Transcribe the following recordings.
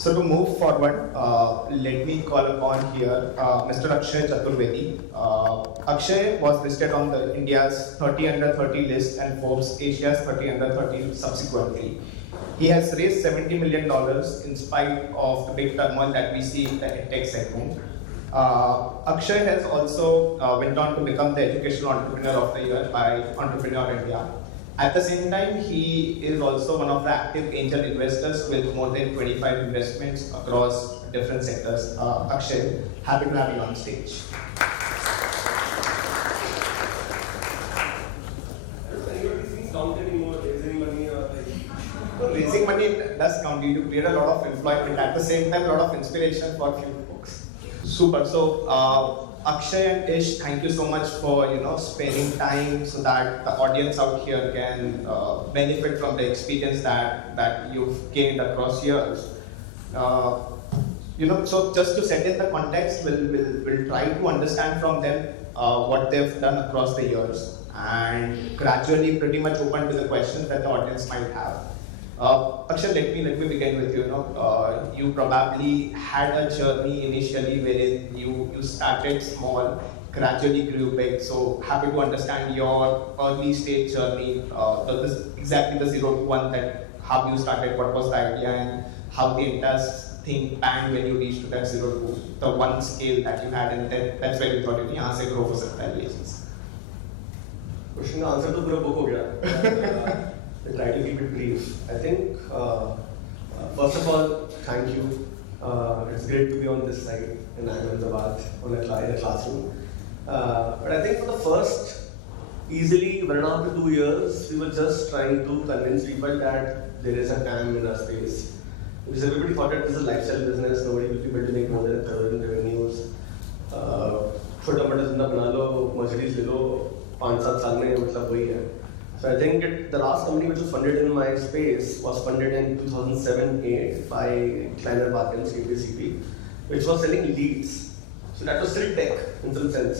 So to move forward, let me call upon here Mr. Akshay Chaturvedi. Akshay was listed on the India's 30 under 30 list and Forbes Asia's 30 under 30 subsequently. He has raised $70 million in spite of the big turmoil that we see in the tech segment. Akshay has also went on to become the Educational Entrepreneur of the Year by Entrepreneur India. At the same time, he is also one of the active angel investors with more than 25 investments across different sectors. Akshay, happy to have you on stage. Does anybody think count anymore, raising money or like? So raising money does count. You create a lot of employment, at the same time, a lot of inspiration for few folks. Super. So Akshay and Ish, thank you so much for sparing time so that the audience out here can benefit from the experience that you've gained across years. So just to set in the context, we'll try to understand from them what they've done across the years, and gradually pretty much open to the questions that the audience might have. Akshay, let me begin with you. You probably had a journey initially wherein you started small, gradually grew big. So happy to understand your early stage journey, exactly the 0 to 1, that how you started, what was the idea, and how the entire thing panned when you reached to that 0 to the 1 scale that you had, and then that's where you thought यहाँ से grow हो सकता है business. Question का answer तो पूरा book हो गया. I try to keep it brief. I think, first of all, thank you. It's great to be on this side in Ahmedabad in a classroom. But I think for the first easily 1.5 to 2 years, we were just trying to convince people that there is a TAM in our space. Because everybody thought that this is a lifestyle business, nobody will be able to make more than 1/3 in revenues. छोटा मोटा जितना बना लो, Mercedes ले लो, 5-7 साल में मतलब वही है. So I think the last company which was funded in my space was funded in 2007-8 by Kleiner Barkens KPCP, which was selling leads. So that was still tech in some sense.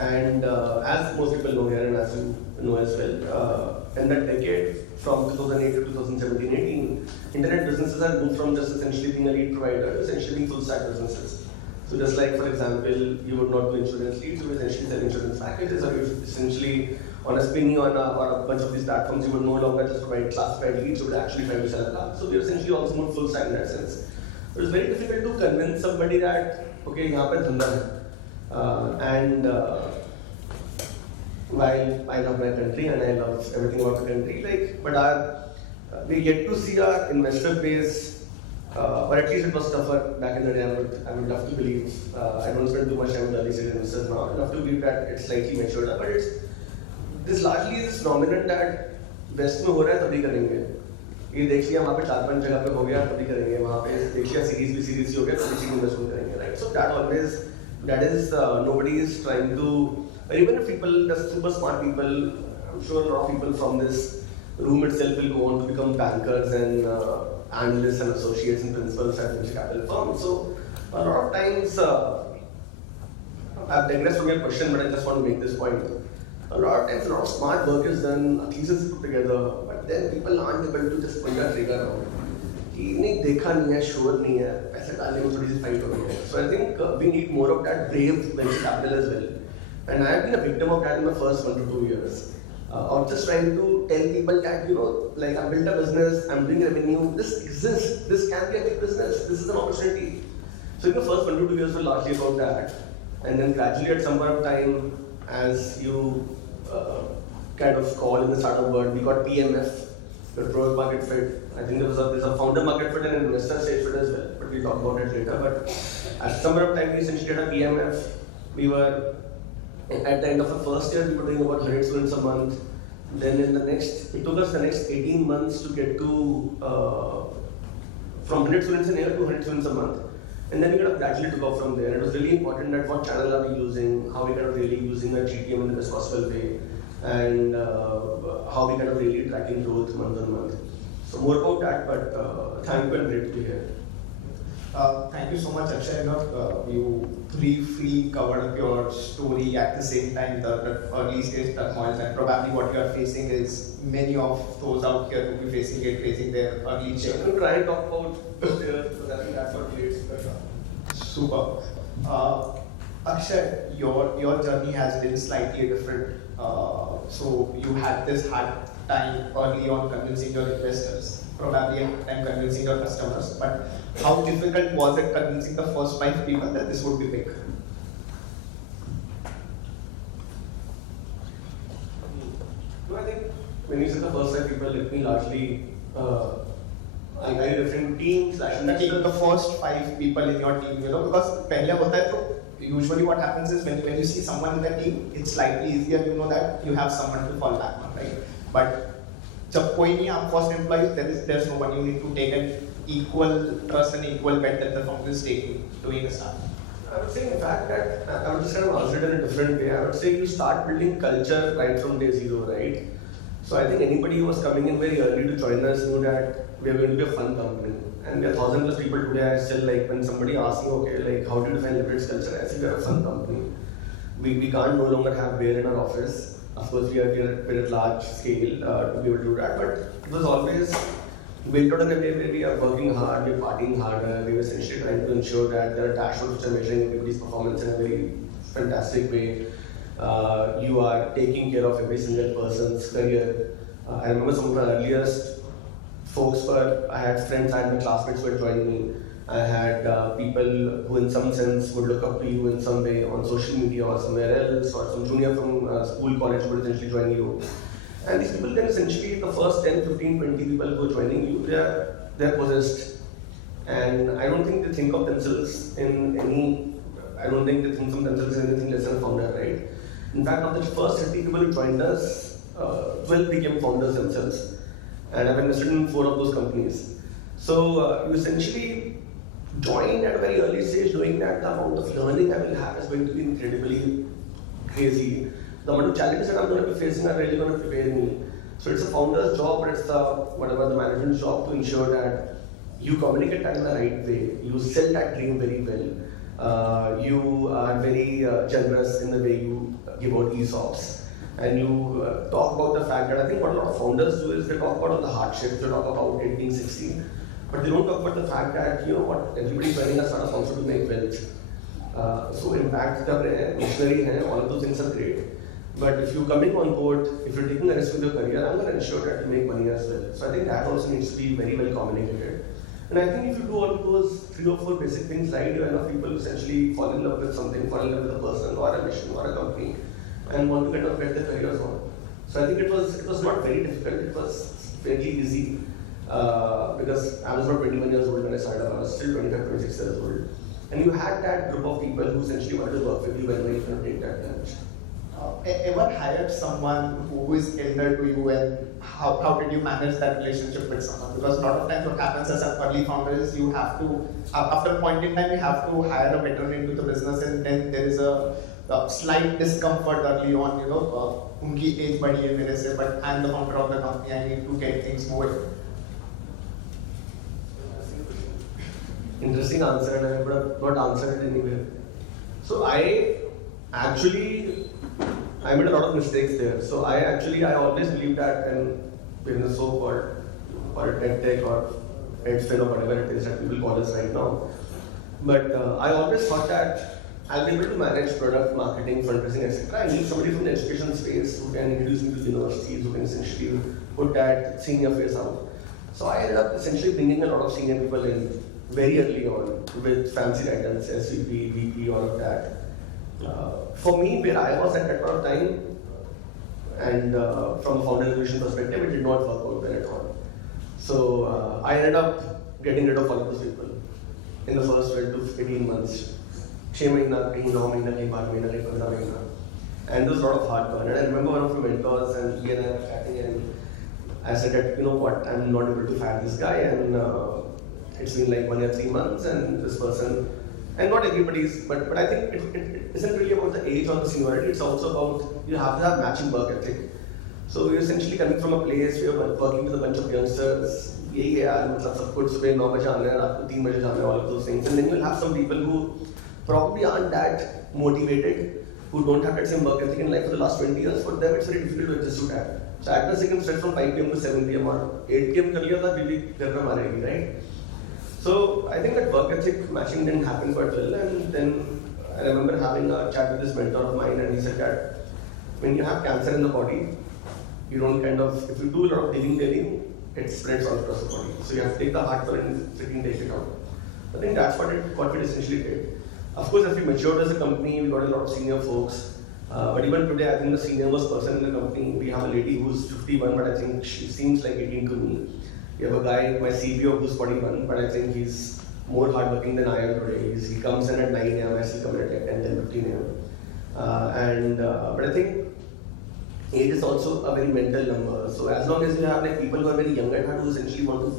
And as most people know here and as you know as well, in that decade from 2008 to 2017-18, internet businesses had moved from just essentially being a lead provider to essentially being full stack businesses. So just like, for example, you would not do insurance leads, you would essentially sell insurance packages, or you essentially on a spinny or a bunch of these platforms, you would no longer just provide classified leads, you would actually try to sell a car. So we essentially also moved full stack in that sense. It was very difficult to convince somebody that, okay, यहाँ पे धंधा है. And while I love my country and I love everything about the country, but we get to see our investor base, or at least it was tougher back in the day. I would love to believe, I don't spend too much time with early stage investors now. I would love to believe that it's slightly matured up, but this largely is phenomenon that West में हो रहा है तभी करेंगे. ये देख लिया वहाँ पे 4-5 जगह पे हो गया तभी करेंगे. वहाँ पे देख लिया सीरीज हो गया तभी इन्वेस्टमेंट करेंगे, right? So that is nobody is trying to, or even if people, the super smart people, I'm sure a lot of people from this room itself will go on to become bankers and analysts and associates and principals at venture capital firms. So a lot of times, I've digressed from your question, but I just want to make this point. A lot of times, a lot of smart work is done, thesis put together, but then people aren't able to just pull that trigger out. कि नहीं देखा नहीं है, sure नहीं है, पैसे डालने में थोड़ी सी fight हो रही है. So I think we need more of that brave venture capital as well. And I have been a victim of that in the first 1 to 2 years. Of just trying to tell people that, like I built a business, I'm doing revenue, this exists, this can be a big business, this is an opportunity. So in the first 1 to 2 years were largely about that. And then gradually at some point of time, as you kind of call in the startup world, we got PMF, the product market fit. I think there's a founder market fit and an investor stage fit as well, but we'll talk about it later. But at some point of time, we essentially had a PMF. We were, at the end of the first year, we were doing about 100 students a month. Then it took us the next 18 months to get to, from 100 students a year to 100 students a month. And then we kind of gradually took off from there. It was really important that what channel are we using, how we kind of really using our GTM in the best possible way, and how we kind of really tracking growth month on month. So more about that, but thank you and great to be here. Thank you so much, Akshay. You briefly covered up your story at the same time, the early stage turmoil, and probably what you are facing is many of those out here will be facing it, facing their early I'm change. going to try and talk about there, because I think that's what creates pressure. Super. Akshay, your journey has been slightly different. So you had this hard time early on convincing your investors, probably a hard time convincing your customers. But how difficult was it convincing the first 5 people that this would be big? No, I think when you said the first 5 people, let me largely, are you referring to team slash investors? The first 5 people in your team, because पहले होता है तो usually what happens is when you see someone in the team, it's slightly easier, that you have someone to fall back on, right? But जब कोई नहीं आप first employee, there's no one. You need to take an equal trust and equal bet that the founder is taking doing a start. I would say, in fact, that I would just kind of answer it in a different way. I would say you start building culture right from day zero, right? So I think anybody who was coming in very early to join us knew that we are going to be a fun company. And we are 1,000 plus people today. I still like when somebody asks me, okay, like how do you define Limited's culture? I say we are a fun company. We can't no longer have beer in our office. Of course, we are at large scale to be able to do that. But it was always built out in a way where we are working hard, we're partying harder, we're essentially trying to ensure that there are dashboards which are measuring everybody's performance in a very fantastic way. You are taking care of every single person's career. I remember some of the earliest folks I had friends, I had my classmates who had joined me. I had people who in some sense would look up to you in some way on social media or somewhere else, or some junior from school, college would essentially join you. And these people then essentially, the first 10, 15, 20 people who are joining you, they're possessed. And I don't think they think of themselves in anything less than a founder, right? In fact, of the first 30 people who joined us, 12 became founders themselves. And I've invested in 4 of those companies. So you essentially join at a very early stage knowing that the amount of learning I will have is going to be incredibly crazy. The amount of challenges that I'm going to be facing are really going to prepare me. So it's a founder's job, or it's the management's job to ensure that you communicate that in the right way. You sell that dream very well. You are very generous in the way you give out ESOPs. And you talk about the fact that I think what a lot of founders do is they talk about all the hardships, they talk about it being 16. But they don't talk about the fact that, everybody's running a startup also to make wealth. So impact missionary, all of those things are great. But if you're coming on board, if you're taking a risk with your career, I'm going to ensure that you make money as well. So I think that also needs to be very well communicated. And I think if you do all of those 3 or 4 basic things right, you enough people essentially fall in love with something, fall in love with a person or a mission or a company, and want to kind of get their careers on. So I think it was not very difficult, it was fairly easy. Because I was not 21 years old when I started, I was still 25, 26 years old. And you had that group of people who essentially wanted to work with you when you can take that challenge. Ever hired someone who is elder to you, and how did you manage that relationship with someone? Because a lot of times what happens as an early founder is you have to, after a point in time, you have to hire a veteran into the business, and then there is a slight discomfort early on, unki age badi hai mere se, but I'm the founder of the company, I need to get things moving. Interesting answer, and I would have not answered it anyway. So I made a lot of mistakes there. So I always believed that, and in the so-called EdTech or EdFin or whatever it is that people call us right now. But I always thought that I'll be able to manage product, marketing, fundraising, etc. I need somebody from the education space who can introduce me to universities, who can essentially put that senior face out. So I ended up essentially bringing a lot of senior people in very early on with fancy titles, SVP, VP, all of that. For me, where I was at that point of time, and from a founder evolution perspective, it did not work out well at all. So I ended up getting rid of all of those people in the first 12 to 18 months. 6 months, 9 months, 12 months. And there was a lot of hard work. And I remember one of my mentors, and he and I were chatting, and I said that, I'm not able to fire this guy, and it's been like 1 year, 3 months, and this person, and not everybody's, but I think it isn't really about the age or the seniority, it's also about, you have to have matching work ethic. So we're essentially coming from a place where we're working with a bunch of youngsters. यही है यार, मतलब सब कुछ सुबह 9 बजे आना है, रात को 3 बजे जाना है, all of those things. And then you'll have some people who probably aren't that motivated, who don't have that same work ethic in life for the last 20 years. For them, it's very difficult to adjust to that. So at best, they can start from 5 p.m. to 7 p.m. or 8 p.m. कर लिया था, बिल्ली घर पे मारेगी, right? So I think that work ethic matching didn't happen quite well. And then I remember having a chat with this mentor of mine, and he said that when you have cancer in the body, you don't kind of, if you do a lot of dealing, it spreads all across the body. So you have to take the hard turn and freaking take it out. I think that's what we essentially did. Of course, as we matured as a company, we got a lot of senior folks. But even today, I think the senior most person in the company, we have a lady who's 51, but I think she seems like 18 to me. We have a guy, my CBO, who's 41, but I think he's more hardworking than I am today. He comes in at 9 a.m., I still come in at 10, 15 a.m. But I think age is also a very mental number. So as long as you have like people who are very young at heart who essentially want to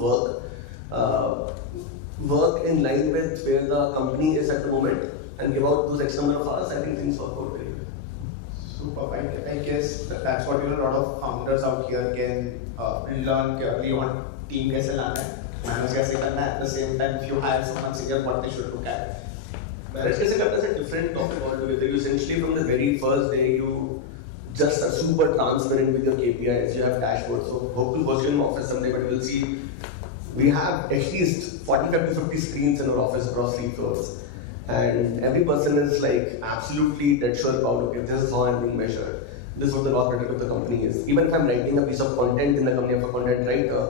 work in line with where the company is at the moment and give out those X number of hours, I think things work out very well. Super. I guess that's what a lot of founders out here can learn carefully on team कैसे लाना है, manage कैसे करना है. At the same time, if you hire someone senior, what they should look at. Manage कैसे करना is a different topic altogether. You essentially from the very first day you just are super transparent with your KPIs. You have dashboards. So hope to host you in my office someday, but you will see we have at least 45 to 50 screens in our office across 3 floors. And every person is like absolutely dead sure about, okay, this is how I'm being measured. This is what the loss metric of the company is. Even if I'm writing a piece of content in the company of a content writer,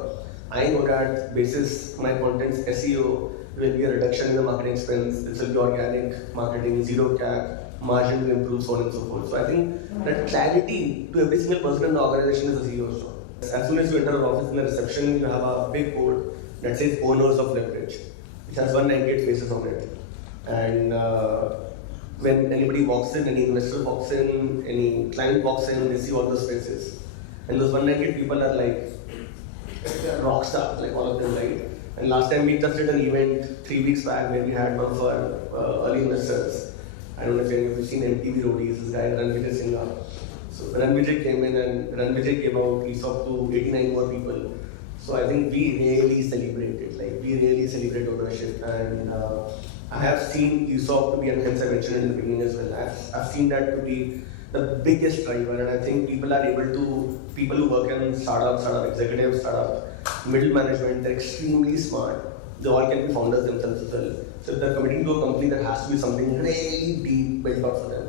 I know that basis my content's SEO will be a reduction in the marketing expense. This will be organic marketing, zero CAC, margin will improve, so on and so forth. So I think that clarity to every single person in the organization is a CEO's job. As soon as you enter our office in the reception, you have a big board that says owners of leverage. It has 198 faces on it. And when anybody walks in, any investor walks in, any client walks in, they see all those faces. And those 198 people are like rock stars, like all of them, right? And last time we just did an event 3 weeks back where we had one of our early investors. I don't know if you've seen MTV Roadies, this guy Ranvijay Singh. So Ranvijay came in and Ranvijay gave out ESOP to 89 more people. So I think we really celebrated, ownership. And I have seen ESOP to be, and hence I mentioned it in the beginning as well, I've seen that to be the biggest driver. And I think people who work in startup executives, middle management, they're extremely smart. They all can be founders themselves as well. So if they're committing to a company, there has to be something really deep built out for them.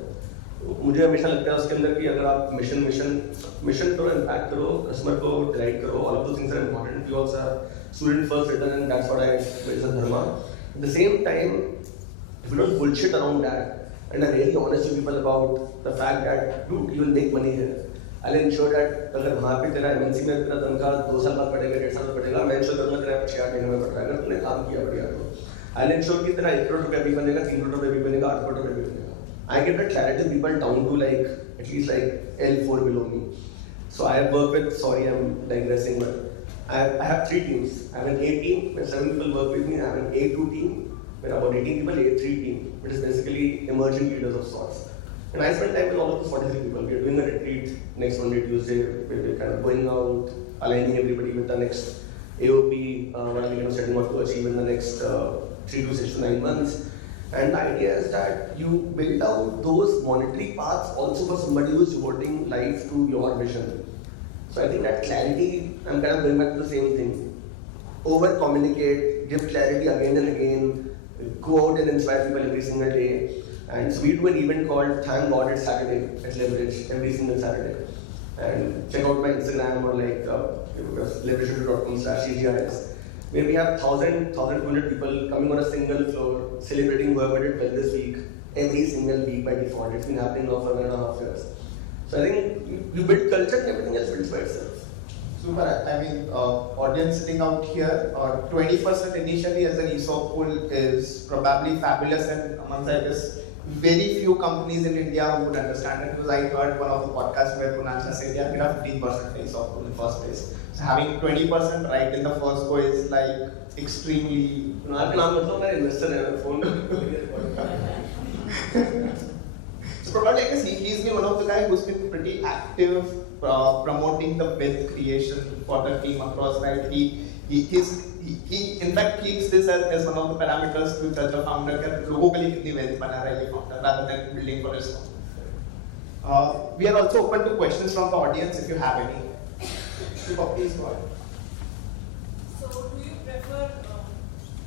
मुझे हमेशा लगता है उसके अंदर कि अगर आप mission करो, इम्पैक्ट करो, कस्टमर को डिलाइट करो, all of those things are important. We also have student first written, and that's what I is a dharma. At the same time, if you don't bullshit around that and are really honest to people about the fact that dude, you will make money here. I'll ensure that अगर वहाँ पे तेरा MNC में तेरा तनख्वाह 2 साल बाद बढ़ेगा, 1.5 साल बाद बढ़ेगा, मैं ensure करूँगा तेरा 6-8 महीने में बढ़ रहा है अगर तूने काम किया बढ़िया तो. I'll ensure कि तेरा 1 करोड़ रुपया भी बनेगा, 3 करोड़ रुपया भी बनेगा, 8 करोड़ रुपया भी बनेगा. I get that clarity to people down to like at least like L4 below me. So I have worked with, sorry I'm digressing, but I have 3 teams. I have an A team where 7 people work with me. I have an A2 team where about 18 people, A3 team, which is basically emerging leaders of sorts. And I spend time with all of those 43 people. We are doing a retreat next Monday, Tuesday. We're kind of going out, aligning everybody with the next AOP, what are we going to setting out to achieve in the next 3 to 6 to 9 months. And the idea is that you build out those monetary paths also for somebody who's devoting life to your vision. So I think that clarity, I'm kind of going back to the same thing. Over communicate, give clarity again and again, go out and inspire people every single day. And so we do an event called Thank God It's Saturday at Leverage every single Saturday. And check out my Instagram or like leverage.com/CGIS, where we have 1,200 people coming on a single floor, celebrating whoever did well this week, every single week by default. It's been happening now for 1.5 years. So I think you build culture and everything else builds by itself. Super. I mean, audience sitting out here, 20% initially as an ESOP pool is probably fabulous, and amongst I guess very few companies in India would understand it, because I heard one of the podcasts where Kunal said, yeah, we have 15% ESOP pool in first place. So having 20% right in the first go is like extremely. Kunal का नाम मतलब मेरा investor है, phone. So probably I guess he's been one of the guys who's been pretty active promoting the wealth creation for the team across, right? He in fact keeps this as one of the parameters to judge a founder that लोगों के लिए कितनी wealth बना रहा है ये founder rather than building for his own. We are also open to questions from the audience if you have any. Please go ahead. So, do you prefer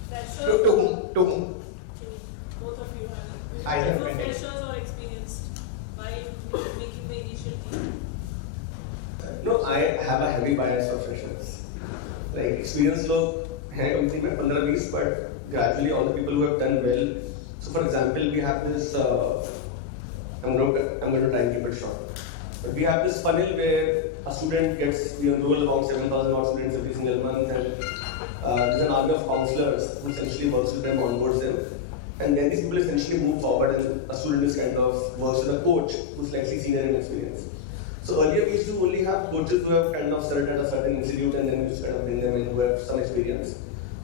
freshers? To whom? To whom? To both of you. Do you I have prefer many. freshers or experienced while making the initial team? No, I have a heavy bias for freshers. Like experienced लोग हैं company में 15-20, but gradually all the people who have done well. So for example, we have this. I'm going to try and keep it short. But we have this funnel where a student gets, we enroll about 7,000 odd students every single month, and there's an army of counselors who essentially works with them, onboards them, and then these people essentially move forward, and a student is kind of works with a coach who's slightly senior in experience. So earlier we used to only have coaches who have kind of studied at a certain institute, and then we just kind of bring them in who have some experience.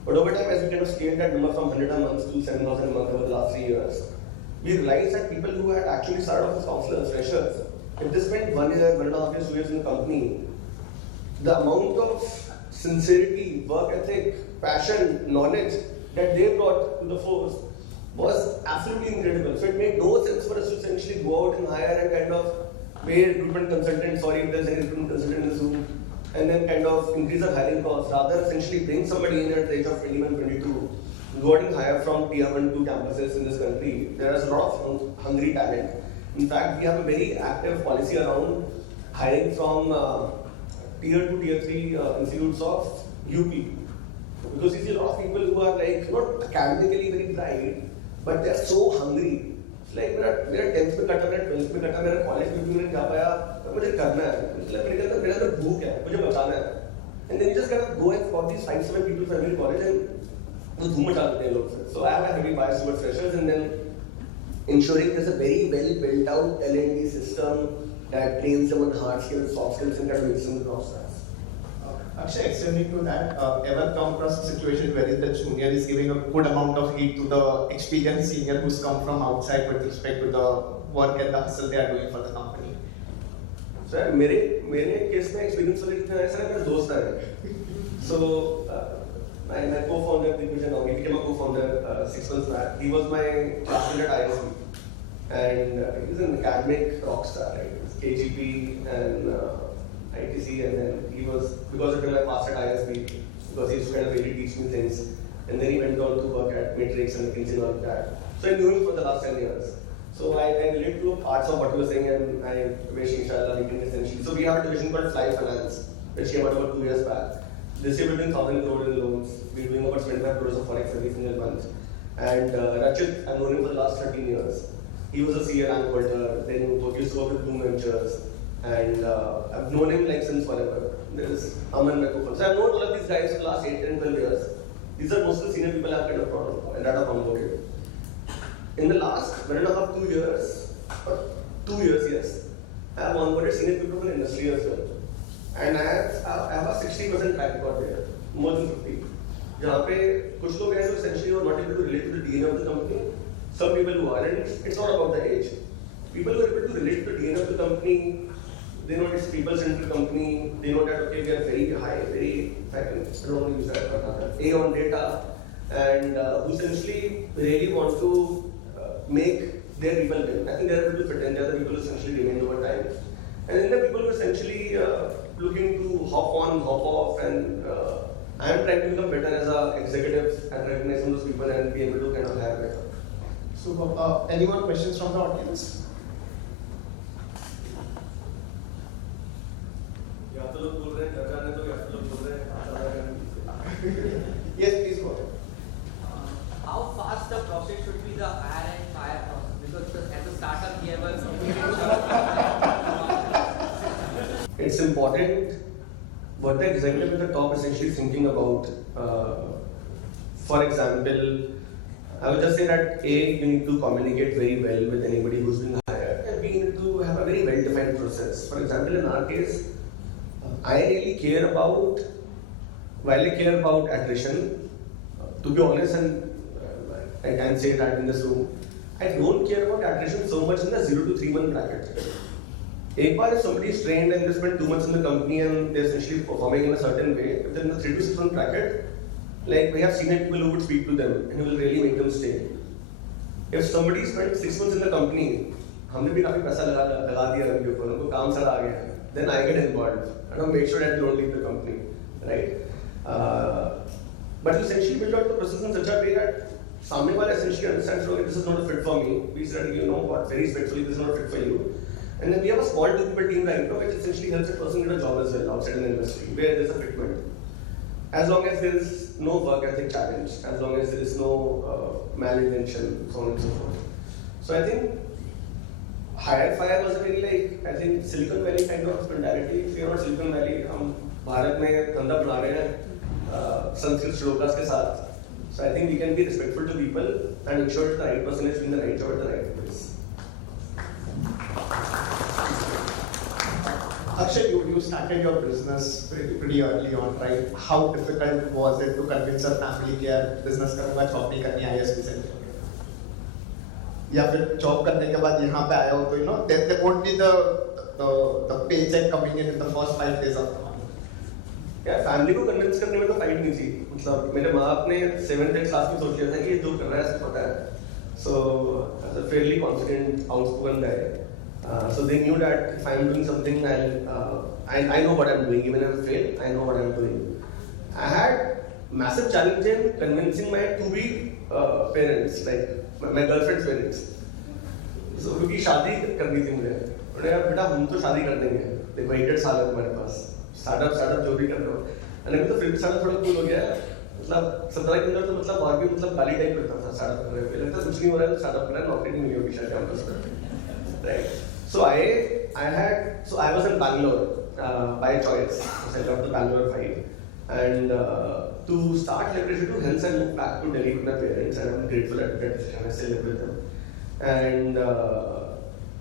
But over time, as we kind of scaled that number from 100 a month to 7,000 a month over the last 3 years, we realized that people who had actually started off as counselors, freshers, if they spent 1 year, 1.5 years, 2 years in the company, the amount of sincerity, work ethic, passion, knowledge that they brought to the force was absolutely incredible. So it made no sense for us to essentially go out and hire and kind of pay recruitment consultant, sorry if there's any recruitment consultant in this room, and then kind of increase our hiring costs. Rather, essentially bring somebody in at the age of 21, 22, go out and hire from tier 1, 2 campuses in this country. There is a lot of hungry talent. In fact, we have a very active policy around hiring from tier 2, tier 3 institutes of UP. Because you see a lot of people who are like not academically very bright, but they are so hungry. It's like मेरा 10th में कटा, मेरा 12th में कटा, मेरा college में भी नहीं जा पाया, तो मुझे करना है. मतलब मेरे अंदर भूख है, मुझे बताना है. And then you just kind of go and spot these 5-7 people from every college and वो धूम मचा देते हैं लोग. So I have a heavy bias towards freshers, and then ensuring there's a very well built out L&D system that trains them on hard skills, soft skills, and kind of makes them process. Akshay, extending to that, ever come across a situation where the junior is giving a good amount of heat to the experienced senior who's come from outside with respect to the work and the hustle they are doing for the company? Sir, मेरे case में experience वाले कितने हैं? Sir मेरे दोस्त हैं. So my co-founder Division, he became a co-founder 6 months back. He was my classmate at IIM, and he was an academic rock star, right? KGP and ITC, and then he was, because of him I passed at ISB, because he used to kind of really teach me things, and then he went on to work at Matrix and McKinsey and all of that. So I knew him for the last 10 years. So I relate to parts of what he was saying, and I wish inshallah we can essentially. So we have a division called Fly Finance, which came out about 2 years back. This year we're doing 1,000 crore in loans. We're doing about 25 crores of forex every single month. And Rachit, I've known him for the last 13 years. He was a CA rank holder, then he used to work with Bloom Ventures. And I've known him like since forever. There's Aman Mekufan. So I've known all of these guys for the last 8, 10, 12 years. These are most of the senior people I've kind of brought on and that I've onboarded. In the last 1.5, 2 years, or 2 years, yes, I have onboarded senior people from the industry as well. And I have a 60% track record there, more than 50. जहाँ पे कुछ लोग हैं जो essentially are not able to relate to the DNA of the company. Some people who are, and it's not about the age. People who are able to relate to the DNA of the company, they know it's people-centric company. They know that okay, we are very high, very, I don't want to use that word, A on data, and who essentially really want to make their people win. I think they are able to fit in. They are the people who essentially remain over time, and then the people who essentially looking to hop on, hop off, and I am trying to become better as an executive and recognize those people and be able to kind of hire better. So, any more questions from the audience? Yes, please go ahead. How fast the process should be the hire and fire process? Because as a startup, we have a It's important what the executive at the top is actually thinking about. For example, I would just say that A, you need to communicate very well with anybody who's been hired, and B, you need to have a very well-defined process. For example, in our case, I really care about, while I care about attrition, to be honest, and I can say that in this room, I don't care about attrition so much in the 0 to 3 month bracket. एक बार if somebody is trained and they spend 2 months in the company and they're essentially performing in a certain way, within the 3 to 6 month bracket, like we have senior people who would speak to them and who will really make them stay. If somebody spent 6 months in the company, हमने भी काफी पैसा लगा दिया उनके ऊपर, उनको काम सारा आ गया, then I get involved and I make sure that they don't leave the company, right? But you essentially build out the process in such a way that सामने वाला essentially understands, okay, this is not a fit for me. We said, you know what, very respectfully, this is not a fit for you. And then we have a small two-people team right now, which essentially helps a person get a job as well outside in the industry, where there's a fitment. As long as there is no work ethic challenge, as long as there is no malintention, so on and so forth. So I think hire fire was a very I think Silicon Valley kind of mentality. If you're not Silicon Valley, हम भारत में धंधा बना रहे हैं संस्कृत श्लोकास के साथ. So I think we can be respectful to people and ensure that the right person is doing the right job at the right place. Akshay, you started your business pretty early on, right? How difficult was it to convince your family कि यार business करूँगा, job नहीं करनी, ISP से या फिर job करने के बाद यहाँ पे आया हो तो there won't be the paycheck coming in the first 5 days of the month. यार फैमिली को कन्विंस करने में तो फाइट नहीं थी. मतलब मेरे माँ बाप ने 7th क्लास में सोच लिया था कि जो कर रहा है सब पता है. So as a fairly confident, outspoken guy. So they knew that if I'm doing something, I know what I'm doing. Even if I fail, I know what I'm doing. I had massive challenge in convincing my to-be parents, like my girlfriend's parents. So क्योंकि शादी करनी थी मुझे. उन्होंने कहा बेटा हम तो शादी कर देंगे. देखो 8 साल है तुम्हारे पास. स्टार्टअप जो भी कर रहे हो. और अभी तो फिर भी स्टार्टअप थोड़ा कूल हो गया है. मतलब 17 के अंदर तो मतलब और भी मतलब गाली टाइप करता था स्टार्टअप करने में. लगता कुछ नहीं हो रहा है तो स्टार्टअप करना है, नौकरी नहीं मिली होगी शायद कैंपस में. Right. So I was in Bangalore by choice. So I left the Bangalore fight. And to start electricity to hence I moved back to Delhi with my parents and I'm grateful at that decision. I still live with them. And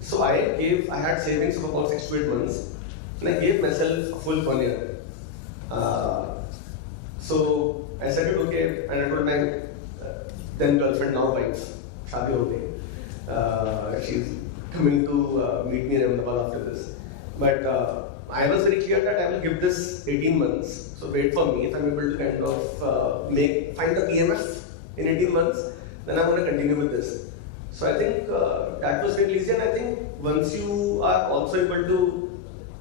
so I had savings of about 6 to 8 months and I gave myself a full 1 year. So I said it okay and I told my then girlfriend, now wife, शादी हो गई. She's coming to meet me in Ahmedabad after this. But I was very clear that I will give this 18 months. So wait for me. If I'm able to kind of find the PMF in 18 months, then I'm going to continue with this. So I think that was very easy. And I think once you are also able to,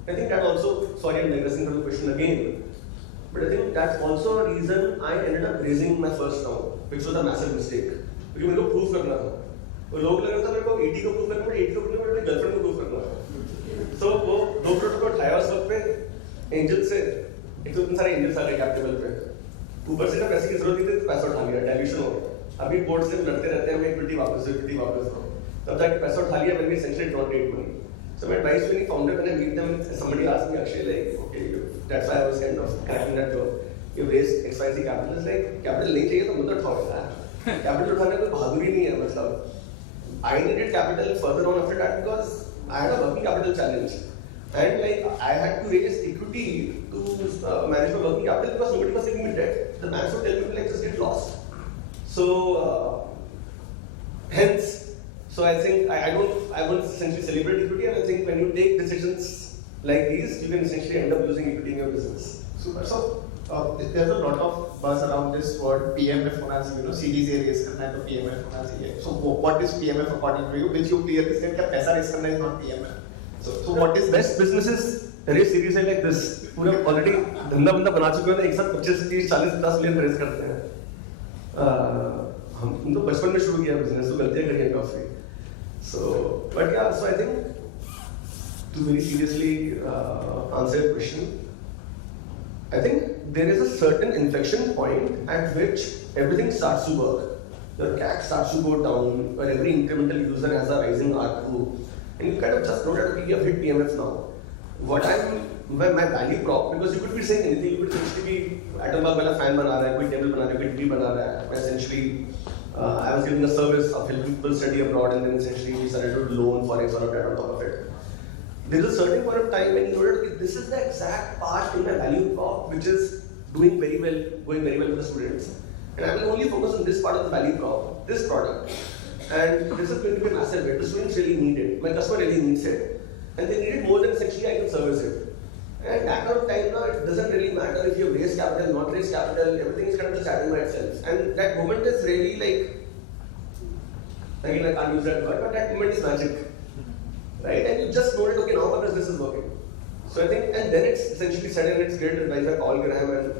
I think that also, sorry I'm digressing from the question again, but I think that's also a reason I ended up raising my first round, which was a massive mistake. क्योंकि मेरे को prove करना था. वो लोग लग रहा था मेरे को 80 को prove करना है, 80 को prove करना है, गर्लफ्रेंड को prove करना है. So वो 2 करोड़ को उठाया उस वक्त पे एंजल से. एक तो इतने सारे एंजल्स आ गए कैप टेबल पे. ऊपर से ना पैसे की जरूरत नहीं थी तो पैसा उठा लिया, डाइल्यूशन हो गया. अभी बोर्ड से लड़ते रहते हैं, इक्विटी वापस दो. तब तक पैसा उठा लिया, मैंने essentially drawn great money. So my advice to any founder when I meet them, somebody asked me Akshay like, okay, that's why I was kind of cracking that joke. You raised XYZ capital, it's like capital नहीं चाहिए तो मुद्दा उठाओ यार. Capital उठाने कोई बहादुरी नहीं है मतलब. I needed capital further on after that because I had a working capital challenge. And like I had to raise equity to manage my working capital because nobody was giving me debt. The banks would tell me like just get lost. So hence, so I think I won't essentially celebrate equity, and I think when you take decisions like these, you can essentially end up losing equity in your business. Super. So there's a lot of buzz around this word PMF होना चाहिए, Series A raise करना है तो PMF होना चाहिए. So what is PMF according to you? Which you clearly said क्या पैसा raise करना is not PMF. So what is best businesses raise series A like this? पूरा already धंधा बना चुके हैं, एक साथ 25, 30, 40, 10 मिलियन raise करते हैं. हम तो बचपन में शुरू किया बिजनेस, तो गलतियां करी हैं काफी. So but yeah, so I think to very seriously answer your question, I think there is a certain inflection point at which everything starts to work. Your CAC starts to go down, where every incremental user has a rising ARPU, and you kind of just know that okay, you have hit PMF now. My value prop, because you could be saying anything, you could essentially be atom bomb वाला fan बना रहा है, कोई table बना रहा है, कोई tree बना रहा है. Essentially, I was giving a service of helping people study abroad, and then essentially we started to loan forex or that on top of it. There's a certain point of time when you know that this is the exact part in my value prop which is doing very well, going very well for the students, and I will only focus on this part of the value prop, this product, and this is going to be a massive hit. The students really need it, my customer really needs it, and they needed more than essentially I can service it. And that kind of time now, it doesn't really matter if you have raised capital, not raised capital, everything is kind of just happening by itself. And that moment is really like, again, I can't use that word, but that moment is magic. Right? And you just know that, okay, now my business is working. So I think, and then it's essentially said in its great advice by Paul Graham and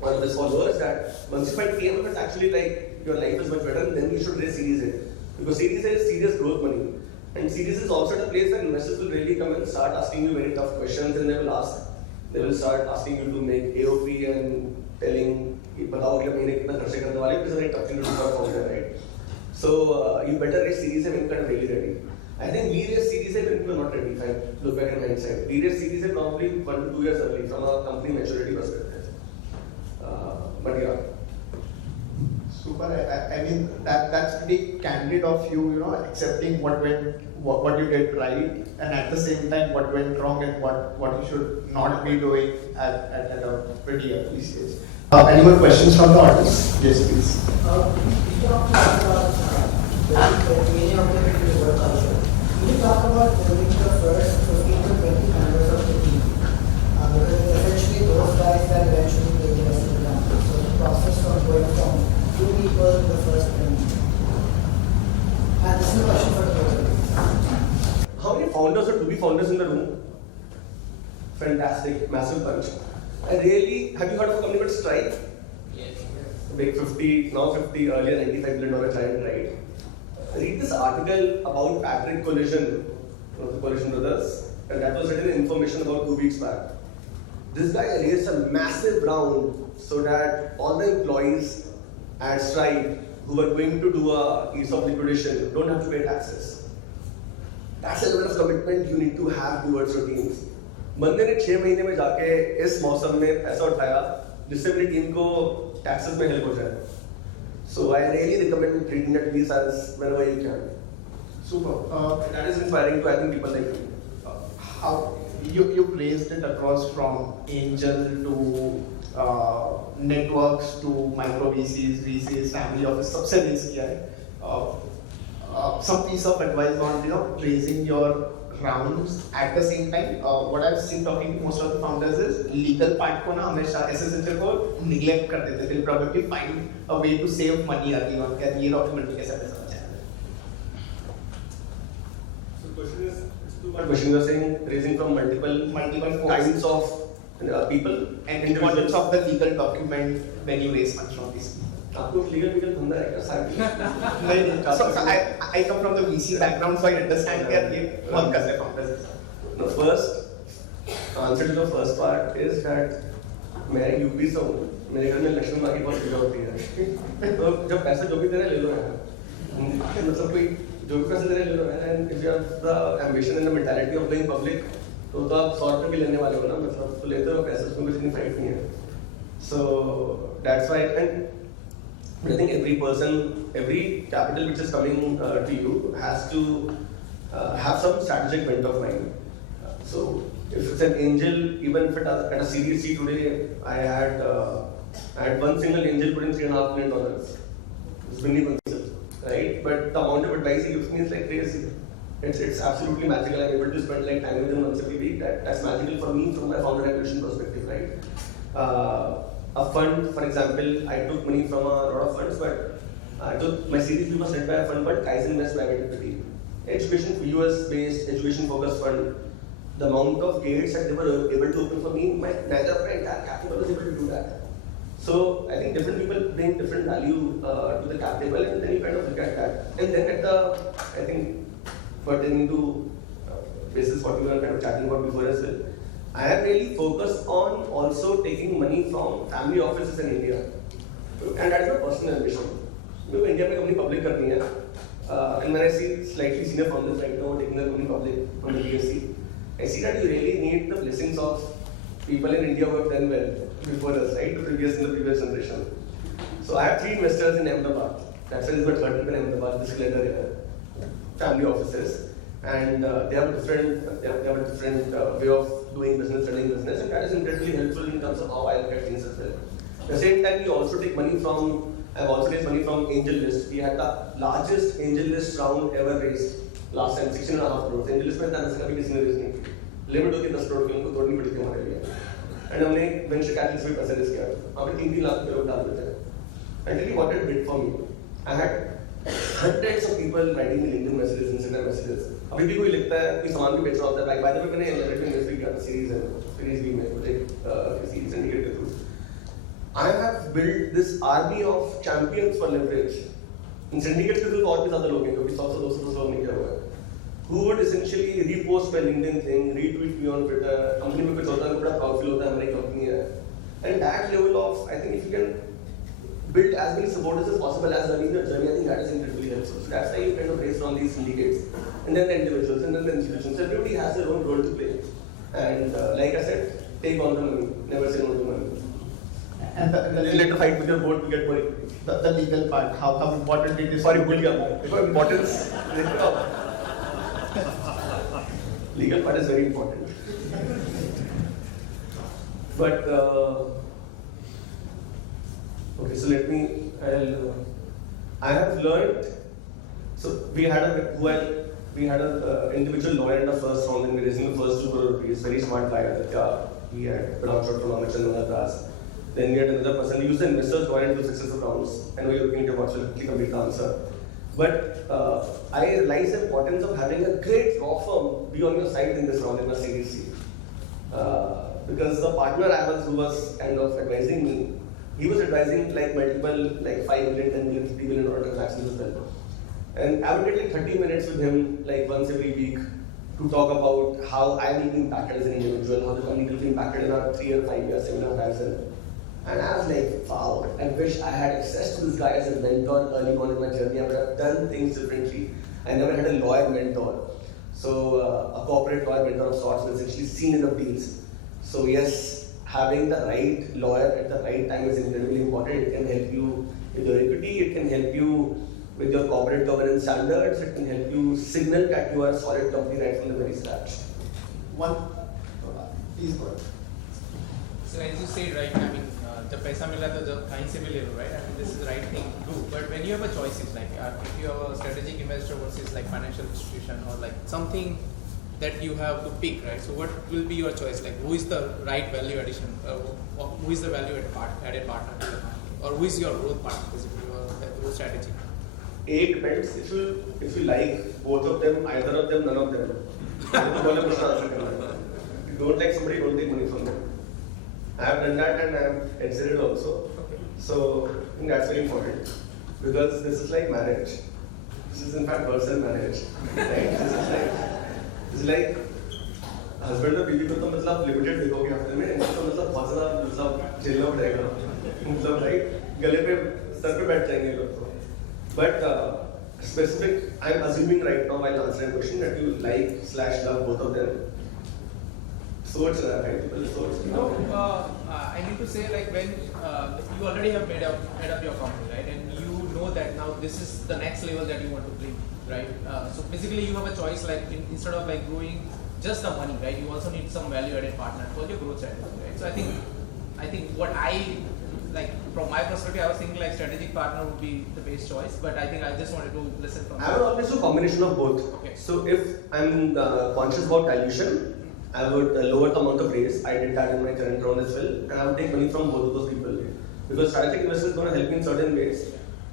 one of his followers that once you find PM, it's actually like your life is much better, and then you should raise Series A. Because Series A is serious growth money. And Series is also the place where investors will really come and start asking you very tough questions, and they will start asking you to make AOP and telling, बताओ अगले महीने कितना खर्चे करने वाले, because it's a very tough thing to do for a founder, right? So you better raise Series A when you're really ready. I think we raised Series A when we were not ready, if I look back in hindsight. We raised Series A probably 1 to 2 years early from a company maturity perspective. But yeah. Super. I mean that's pretty candid of you, you know, accepting what you did right, and at the same time what went wrong and what you should not be doing at a pretty early stage. Any more questions from the audience? Yes, please. You talked about meaning of the work culture. Can you talk about building the first 15 to 20 members of the team? Because essentially those guys that eventually take the rest of the company. So the process from going from 2 people to the first 20. And this is a question for the both of you. How many founders or to-be founders in the room? Fantastic, massive bunch. Have you heard of a company called Stripe? Yes. Big 50, now 50, earlier $95 billion giant, right? Read this article about Patrick Collision, one of the Collision brothers, and that was written in Information about 2 weeks back. This guy raised a massive round so that all the employees at Stripe who were going to do a ESOP liquidation don't have to pay taxes. That's the level of commitment you need to have towards your teams. बंदे ने 6 महीने में जाके इस मौसम में पैसा उठाया जिससे मेरी टीम को टैक्सेस में हेल्प हो जाए. So I really recommend treating that piece as whenever you can. Super. That is inspiring to I think people like you. How you've raised it across from angel to networks to micro VCs, VCs, family office, सबसे basic है. Some piece of advice on raising your rounds at the same time. What I've seen talking to most of the founders is legal part को ना हमेशा SSHL को neglect कर देते. They'll probably find a way to save money early on. क्या ये document में कैसे पैसा बचाएं? So the question is, it's two-part question. You are saying raising from multiple kinds of people and importance of the legal document when you raise funds from these people. आपको legal धंधा है क्या side? So I come from the VC background, so I understand that ये बहुत कैसे founders. The first answer to the first part is that मैं UP से हूँ, मेरे घर में लक्ष्मण माँ की बहुत पूजा होती है. तो जब पैसा जो भी दे रहे ले लो यार. मतलब कोई जो भी पैसा दे रहे ले लो यार. And if you have the ambition and the mentality of being public, तो आप 100 रुपये भी लेने वाले हो ना, मतलब तो लेते हो पैसा, उसमें कुछ इतनी फाइट नहीं है. So that's why, and I think every capital which is coming to you has to have some strategic bent of mind. So if it's an angel, even if it at a Series C today, I had one single angel put in $3.5 million. It's really one, right? But the amount of advice he gives me is like crazy. It's absolutely magical. I'm able to spend like time with him once every week. That's magical for me from my founder acquisition perspective, right? A fund, for example, I took money from a lot of funds, but I took my Series B was led by a fund called Kaizen Invest Private Equity. Education, US-based, education-focused fund. The amount of gates that they were able to open for me, neither of my entire capital was able to do that. So I think different people bring different value to the cap table, and then you kind of look at that. And then I think, pertaining to basis what we were kind of chatting about before as well, I have really focused on also taking money from family offices in India. And that is my personal ambition. Because India में company public करनी है. And when I see slightly senior founders right now taking the company public on the BSC, I see that you really need the blessings of people in India who have done well before us, right? In the previous generation. So I have 3 investors in Ahmedabad. That's why this is my third trip in Ahmedabad, this letter here. Family offices. And they have a different way of doing business, running business, and that is incredibly helpful in terms of how I look at things as well. At the same time, we also take money from, I've also raised money from Angel List. We had the largest Angel List round ever raised last time 16.5 crores, Angels में इतना कभी किसी ने raise नहीं की, limit होती है 10 crore की, उनको तोड़नी पड़ी थी हमारे लिए, एंड हमने वेंचर कैपिटलिस्ट में पैसा रेज किया, वहाँ पे 3-3 लाख रुपए डाल देते हैं, and really what it did for me, I had hundreds of people writing me LinkedIn messages, Instagram messages, अभी भी कोई लिखता है कि सामान भी बेच रहा होता है, बाय द वे मैंने elated में इन्वेस्ट भी किया था सीरीज बी में, एक किसी syndicate के through, I have built this army of champions for leverage. In syndicates के थ्रू और भी ज़्यादा लोग हैं, क्योंकि 100-200 लोग नहीं किया हुआ है, who would essentially repost my LinkedIn thing, retweet me on Twitter, company में कुछ होता है, बड़ा proud feel होता है, हमारी कंपनी है, and that level of, I think if you can build as many supporters as possible as early in your journey, I think that is incredibly helpful. So that's why you kind of raise from these syndicates, and then the individuals, and then the institutions. So everybody has their own role to play. And like I said, take on the money, never say no to money. And the Later fight with your board to get money. the legal part, how important it is. Sorry, bhul gaya. Because importance. Legal part is very important. But okay, so let me. I have learned. So we had a individual lawyer in the first round, and we raising the first 2 crore rupees. Very smart guy, Aditya. He had put out short from Amit and Das. Then we had another person. We used the investors lawyer into successful rounds, and we were looking at what will quickly complete the answer. But I realized the importance of having a great law firm be on your side in this round in a Series C. Because the partner who was kind of advising me, he was advising like multiple, like 5 million, 10 million, 50 million dollar transactions as well. And I would get like 30 minutes with him like once every week to talk about how I will be impacted as an individual, how the company will be impacted in our 3 or 5 years, 7 or 5 years. And I was like, wow, I wish I had access to this guy as a mentor early on in my journey. I would have done things differently. I never had a lawyer mentor. So a corporate lawyer mentor of sorts was essentially seen enough deals. So yes, having the right lawyer at the right time is incredibly important. It can help you with your equity, it can help you with your corporate governance standards, it can help you signal that you are a solid company right from the very scratch. Please go ahead. So as you said, right, I mean, जब पैसा मिला तो जब कहीं से भी ले लो, right? I mean, this is the right thing to do. But when you have a choices, like if you have a strategic investor versus like financial institution or like something that you have to pick, right? So what will be your choice? Like who is the right value addition? Who is the value added partner to the company? Or who is your growth partner, basically, or the growth strategy? It depends. If you like both of them, either of them, none of them. You don't like somebody, don't take money from them. I have done that and I have exited also. Okay. So I think that's very important because this is like marriage. This is in fact personal marriage. Right? This is like husband और बीवी को तो मतलब limited देखोगे हफ्ते में, इनको तो मतलब बहुत ज़्यादा मतलब झेलना पड़ेगा. मतलब right गले पे सर पे बैठ जाएंगे लोग तो. But specific, I'm assuming right now while answering the question that you like/love both of them. Swords, right? People swords. No, I need to say like when you already have made up your company, right, and you know that now this is the next level that you want to bring, right? So basically you have a choice, like instead of like growing just the money, right, you also need some value-added partner for your growth strategy, right? So I think what I like from my perspective, I was thinking like strategic partner would be the best choice, but I think I just wanted to listen from. I would always do a combination of both. Okay. So if I'm conscious about dilution, I would lower the amount of raise. I did that in my current round as well, and I would take money from both of those people because strategic investors are going to help me in certain ways.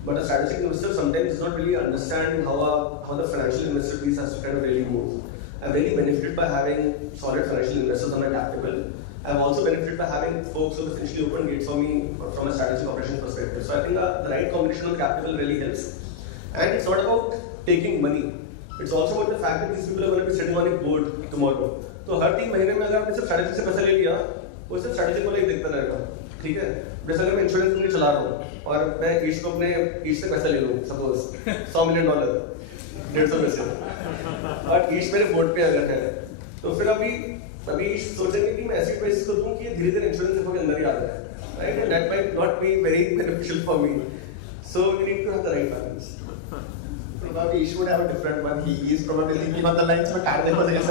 But a strategic investor sometimes does not really understand how the financial investor piece has to kind of really move. I've really benefited by having solid financial investors on my cap table. I've also benefited by having folks who essentially open gates for me from a strategic operations perspective. So I think the right combination of capital really helps. And it's not about taking money. It's also about the fact that these people are going to be sitting on a board tomorrow. तो हर 3 महीने में अगर आपने सिर्फ strategic से पैसा ले लिया, वो सिर्फ स्ट्रैटेजिक वाला ही देखता रहेगा, ठीक है? जैसे अगर मैं इंश्योरेंस कंपनी चला रहा हूँ और मैं ईस्ट को अपने ईस्ट से पैसा ले लूँ, सपोज $100 million, 150 में से, और ईस्ट मेरे बोर्ड पे अगर है, तो फिर अभी ईस्ट सोचेंगे कि मैं ऐसी पैसे को दूँ कि ये धीरे-धीरे इंश्योरेंस के अंदर ही आ जाए, right? And that might not be very beneficial for me. So you need to have the right balance. Probably he should have a different one. He is probably thinking on the lines of carne ko jaise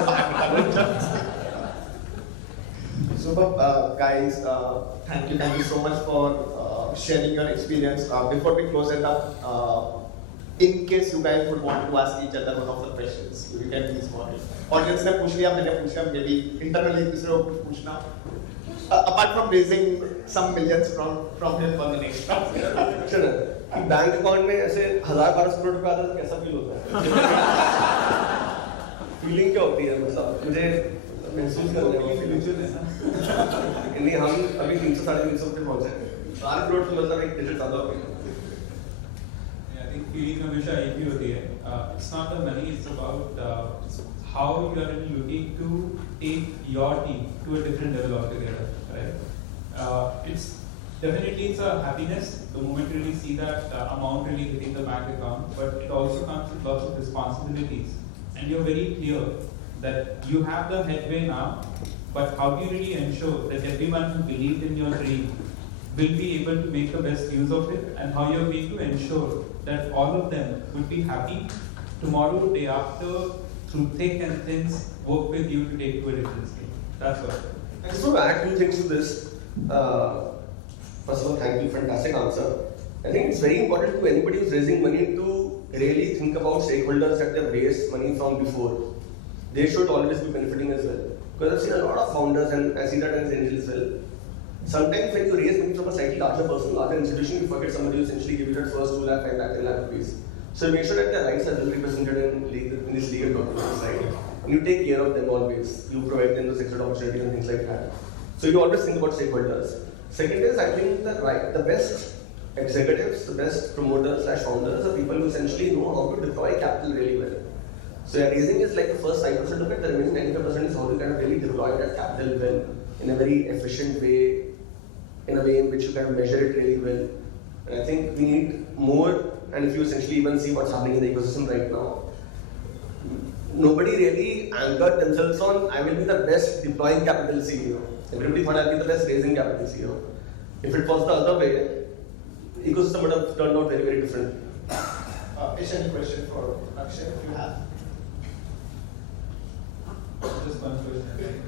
So, guys, thank you so much for sharing your experience. Before we close it up, in case you guys would want to ask each other one of the questions, you can please go ahead. Audience ने पूछ लिया, मैंने पूछा, maybe internally दूसरे को कुछ पूछना. Apart from raising some millions from him for the next round. Question है कि बैंक अकाउंट में ऐसे 1000-1200 करोड़ रुपए आता है तो कैसा फील होता है? फीलिंग क्या होती है, मतलब मुझे महसूस करने में फीलिंग है नहीं, हम अभी 300-350 पे पहुंचे हैं, 12 करोड़ तो मतलब एक डिजिट ज्यादा हो गया. I think feeling हमेशा एक ही होती है. It's not the money, it's about how you are looking to take your team to a different level altogether, right? It's definitely a happiness the moment you really see that amount really hitting the bank account, but it also comes with lots of responsibilities, and you're very clear that you have the headway now, but how do you really ensure that everyone who believed in your dream will be able to make the best use of it, and how you're going to ensure that all of them would be happy tomorrow, day after, through thick and thin, work with you to take to a different scale. That's all. I just want to add 2 things to this. First of all, thank you, fantastic answer. I think it's very important to anybody who's raising money to really think about stakeholders that they've raised money from before. They should always be benefiting as well. Because I've seen a lot of founders, and I see that as angels as well. Sometimes when you raise money from a slightly larger person, larger institution, you forget somebody who essentially give you that first 2 lakh, 5 lakh, 10 lakh rupees. So make sure that their rights are well represented in these legal documents, right? And you take care of them always. You provide them those extra opportunities and things like that. So you always think about stakeholders. Second is, I think that the best executives, the best promoters/founders are people who essentially know how to deploy capital really well. So yeah, raising is like the first 5% of it. The remaining 95% is how to kind of really deploy that capital well in a very efficient way, in a way in which you kind of measure it really well. And I think we need more. And if you essentially even see what's happening in the ecosystem right now, nobody really anchored themselves on, I will be the best deploying capital CEO. Everybody thought I'll be the best raising capital CEO. If it was the other way, the ecosystem would have turned out very, very different. Is any question for Akshay if you have? Just one question.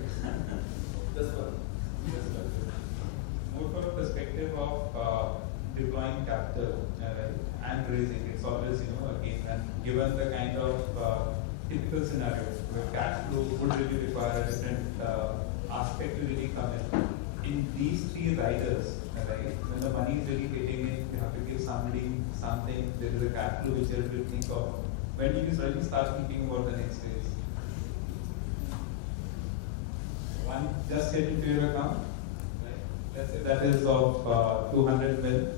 Just one. More from a perspective of deploying capital and raising. It's always, again, and given the kind of typical scenario where cash flow would really require a different aspect to really come in these 3 riders, right? When the money is really hitting in, you have to give somebody something, there is a cash flow which you have to think of. When do you suddenly start thinking about the next phase? One just hit into your account, right? Let's say that is of 200 mil.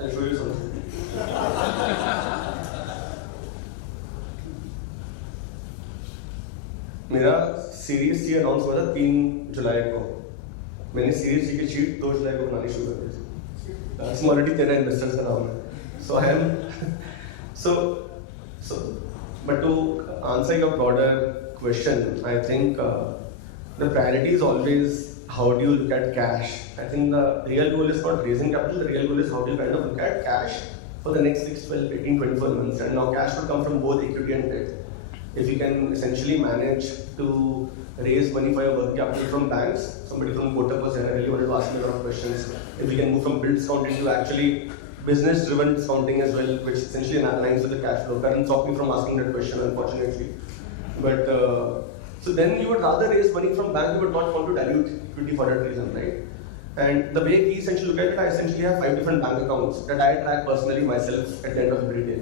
I'll show you something. मेरा series सी announce हुआ था 3 जुलाई को. मैंने series सी की sheet 2 जुलाई को बनानी शुरू कर दी. ऑलरेडी 13 इन्वेस्टर्स का नाम है. So I am so but to answer your broader question, I think the priority is always how do you look at cash. I think the real goal is not raising capital, the real goal is how do you kind of look at cash for the next 6, 12, 18, 24 months. And now cash will come from both equity and debt. If you can essentially manage to raise money for your working capital from banks, somebody from Kotak was generally wanted to ask me a lot of questions. If we can move from bill discounting to actually business-driven discounting as well, which essentially aligns with the cash flow. Karan stopped me from asking that question, unfortunately. But so then you would rather raise money from bank, you would not want to dilute equity for that reason, right? And the way we essentially look at it, I essentially have 5 different bank accounts that I track personally myself at the end of every day.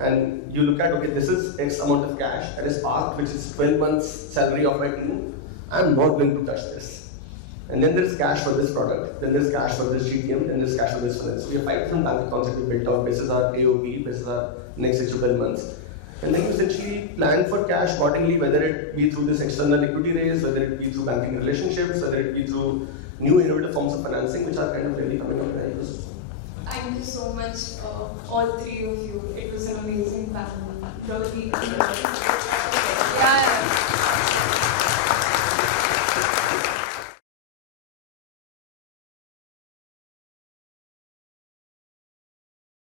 And you look at, okay, this is X amount of cash that is parked, which is 12 months salary of my team. I'm not going to touch this. And then there's cash for this product, then there's cash for this GTM, then there's cash for this finance. So we have 5 different bank accounts that we built out. This is our AOP, this is our next 6 to 12 months. And then you essentially plan for cash accordingly, whether it be through this external equity raise, whether it be through banking relationships, whether it be through new innovative forms of financing, which are kind of really coming up in the ecosystem. Thank you so much, all 3 of you. It was an amazing panel. Really.